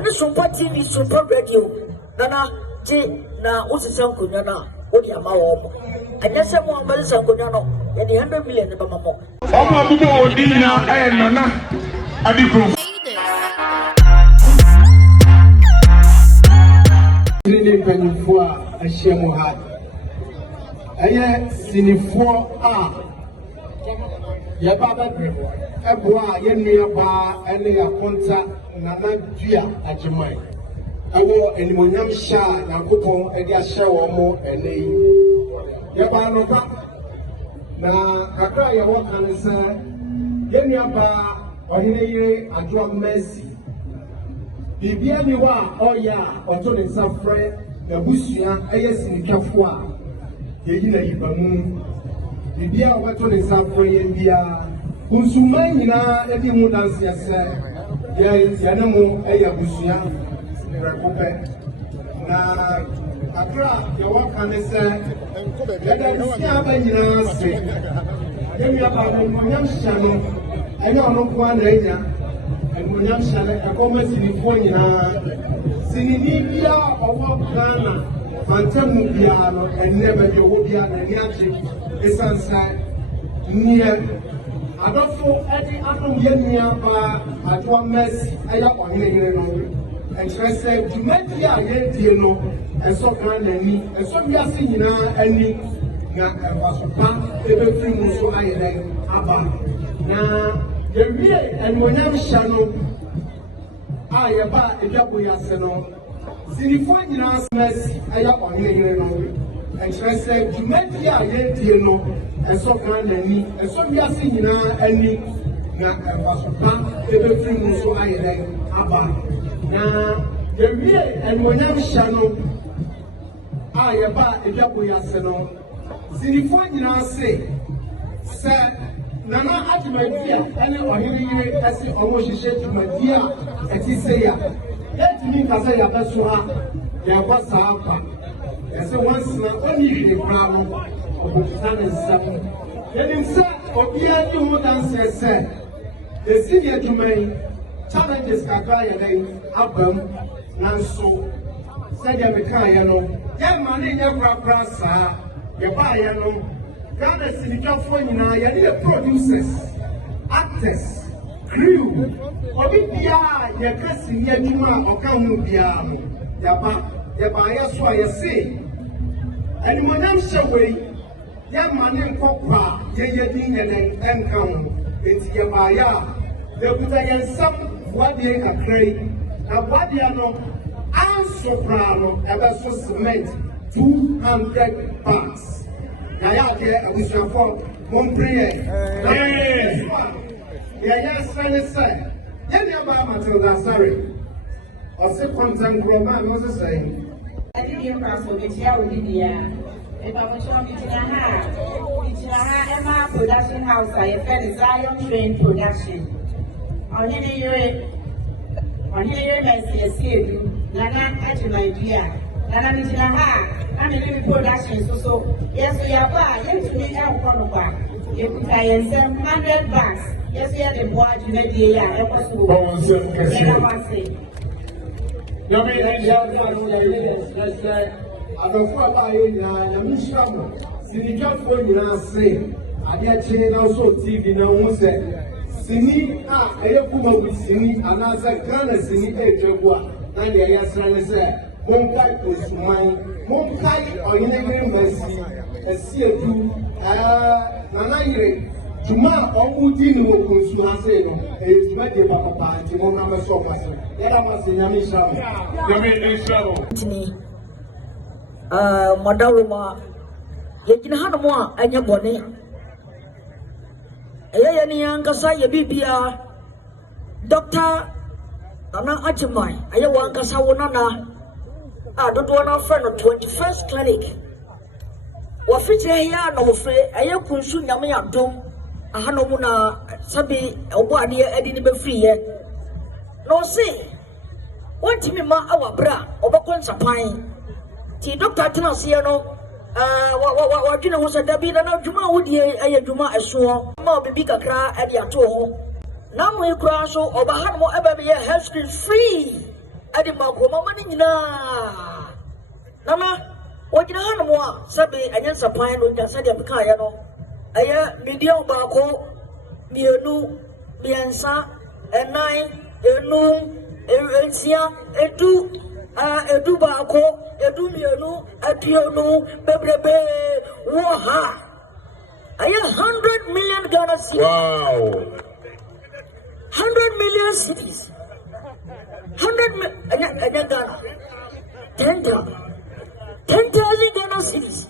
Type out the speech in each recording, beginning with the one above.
on the Super TV, Super Radio, Nana, J. Na Usisan Kunyana, Odi Amao. I just said one Belson Kunyano, and the 100 million of Mamma. Ọmọ bíbí Odina ẹ̀ nana Adikun. Sini mpanyinfoɔ a ahyia mu ha. Ɛyɛ sinifoɔ a yɛba bɛbrɛ ɛboa a yɛnnua baa ɛne akonta nana dua agyeman. Ɛwɔ animonyam hyɛ a Nyankopɔn ɛde ahyɛ wɔn mo ɛnɛ yi. Yɛba anɔpa na kakra a yɛwɔ ka ne sɛ yɛnnua baa ɔhene yere Adwoa Mercy. Bibia ni wa ɔyɛ a ɔto ne nsa frɛ n'abusua ɛyɛ sinikɛfo a yɛyi na yiba mu. Bibia a ɔbɛto ne nsa frɛ yɛn biara nsuman nyinaa ɛde mu danseɛ sɛ yɛne mo ɛyɛ abusua prɛko pɛ. Na kakra yɛwɔ ka ne sɛ yɛda nsia aba nyinaa ase yɛnua baako mmonyam hyɛ no ɛnyɛ ɔno nko ara na anya animonyam hyɛ no ɛkɔma sinifoɔ nyinaa sinini biara ɔwɔ Ghana fantamu biara no ɛnnɛ baabi ɔwɔ biara n'ani agye ɛsiane sɛ nneɛ adɔfo ɛde anom yɛ nnua baa Adwoa Mercy ɛyɛ ɔhene yere no ɛkyerɛ sɛ dwumadi a yɛdie no ɛsɔ Ghana ani ɛsɔ wiase nyinaa ani na ɛfasopa ɛbɛfiri mu nso ayɛ dɛ aba na yɛwie animonyam hyɛ no a yɛba edwabo yi ase no sinifoɔ nyinaa Mercy ɛyɛ ɔhene yere no ɛkyerɛ sɛ dwumadi a yɛdie no ɛsɔ Ghana ani ɛsɔ wiase nyinaa ani na ɛfasopa ɛbɛfiri mu nso ayɛ dɛ aba na yɛwie animonyam hyɛ no a yɛba edwabo yi ase no sinifoɔ nyinaa se sɛ Nana Adwumadi a ɛne ɔhene yere ɛsi ɔmo hyehyɛ dwumadi a ɛti sɛ ya yɛtumi nkasa yɛabɛso ha yɛbɔ saa pa ɛsɛ wansena ɔne hwene koraa no ɔbɔkuta ne nsɛm yɛnim sɛ obiara ne ho danseɛ sɛ ɛsi ne adwuma yi challenges kakra yɛdɛn aba mu nanso sɛdeɛ mekaeɛ no yɛmma ne nyɛ korakora saa yɛbaeɛ no Ghana sinikafo nyinaa yɛne yɛ producers, actors, crew, obi biara yɛka sini adwuma a ɔka ho biara no yɛbaeɛ so a yɛse animonyam hyɛ wei yɛma ne nkɔkora a yɛyɛ din yɛnɛn ɛnka ho enti yɛbaeɛ a yɛkuta yɛn nsam boadeɛ kakra yi na boadeɛ no anso koraa no ɛbɛso cement 200 bags. Nayake abusuafo mompriye yɛyɛ asɛ ne sɛ yɛne aba Matilda Asare ɔse kɔntɛnkorɔ ma no se sɛ ɛde bi mpa so mekyia wo bibia mepamokyerɛ mekyina ha ɛma production house a yɛfɛ ne Zion Train Production ɔhene yere Mercy Asiedu Nana Adwumadi a Nana mekyina ha I'm in production, so yes, we are bad. Yes, we are from back. If we can send 100 bags, yes, we are the boy to make the year. I was to go. I don't know about you now. I'm sure. See, the for you now say, I get chain also TV now. Sini, I have come with Sini, and I said, Ghana Sini, and the Yasran said. Monkai Osumai, Monkai ɔhene yere Mercy Asiedu Nana yere tuma ɔmo di ne wɔ kunsu ha se no ɛyɛ tuma de ba papa nti mo na mɛsɔ ɔmo ase yɛda mo ase nyame nhyira mo Tini Madaroma yɛgyina ha no mo a ɛnyɛ bɔne ɛyɛ yɛne ankasa yɛ bibia Dr. Nana Agyeman ɛyɛ wɔ ankasa wo nana dodoɔ no afrɛ no 21st clinic wɔfikyerɛ here na wɔfrɛ ɛyɛ kunsu nyame adom aha no mu na sabi ɔbɔ adeɛ ɛde ne bɛfiriyɛ na ɔse wɔntimi ma awabra ɔbɛkɔ nsapan ti doctor tena aseɛ no wadwene ho sɛ dabi na adwuma a wodie ɛyɛ adwuma ɛsoɔ ma ɔbibi kakra ɛde ato ho na mo yi koraa so ɔba ha no mo ɛbɛ bɛyɛ health screen free Adi Mako Manina Nana, what you know more? Sabi, and yes, a pine with the Sadia Kayano. Aya, medium Bako, Mianu, Biansa, and nine, a noon, a two, a two Bako, a two Mianu, a Tiano, Bebe, Waha. Aya, 100 million Ghana cities. Wow. 100 million cities. 100 million Ghana. 10,000 Ghana cities.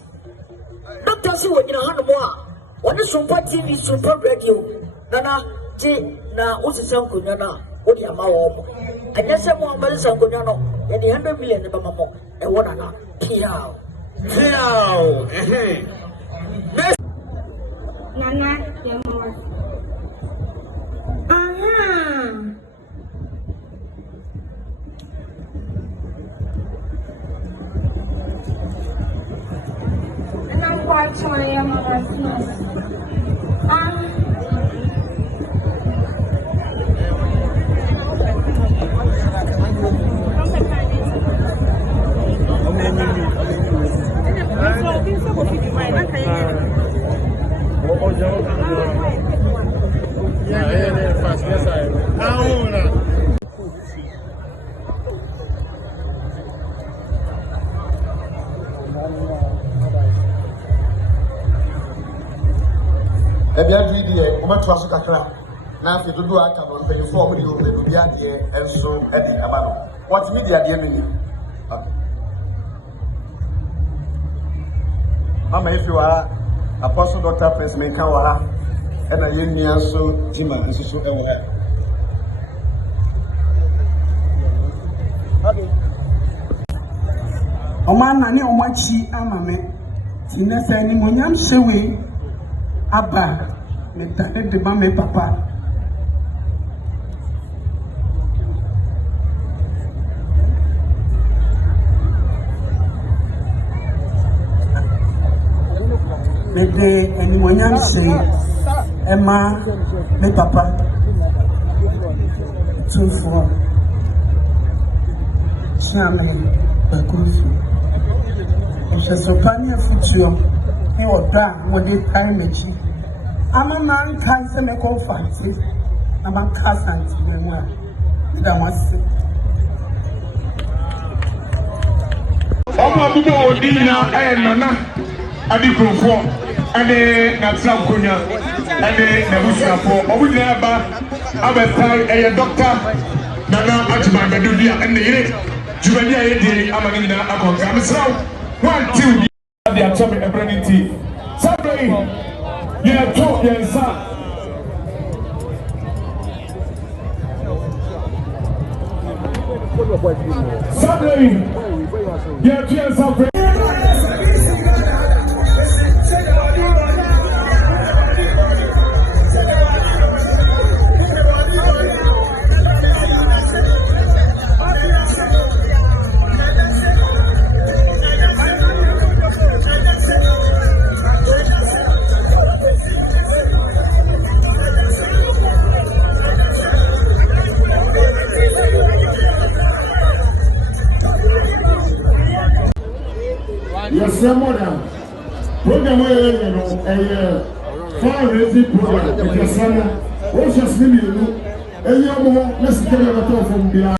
Doctor Su, when you have more. What is Super TV, Super Radio? Nana, J. Na, Usa Kunyana, Odiama. And yes, I'm one by Sankunano, and the 100 million of Mamma, and what another. Piao. Nana, your mother. And I'm quite sorry, your mother's Trust Kakra. Now, if you do a can on 24 million, you will be at the and so at the Amano. What media, dear Minnie? Mama, if you are Apostle Dr. Prince Menkawara and a union so Tima and so everywhere. Oman Nani Omachi Amame, Tinesa and Monyam Sewe Abba. De Bame Papa. Mede anyone say Emma, me Papa. 2 for Chairman Bakufi. It's a pioneer future. He was done what they time. I'm a man can't make all fancy. I'm a cousin to them. That was Odina and Nana Adikufo and the Natsam Kunya and the Nabusa for Obunaba Abatai a doctor Nana Ajman Bedudia and the Juvenia Amagina Akonga. I'm 1, 2, the atomic ability. Saturday. Yeah, talk, yeah, son. Sunday, yeah, yeah, son. Yes, program fundraising program. It's a what's your name? You know, and you're more. Let's get a lot from behind.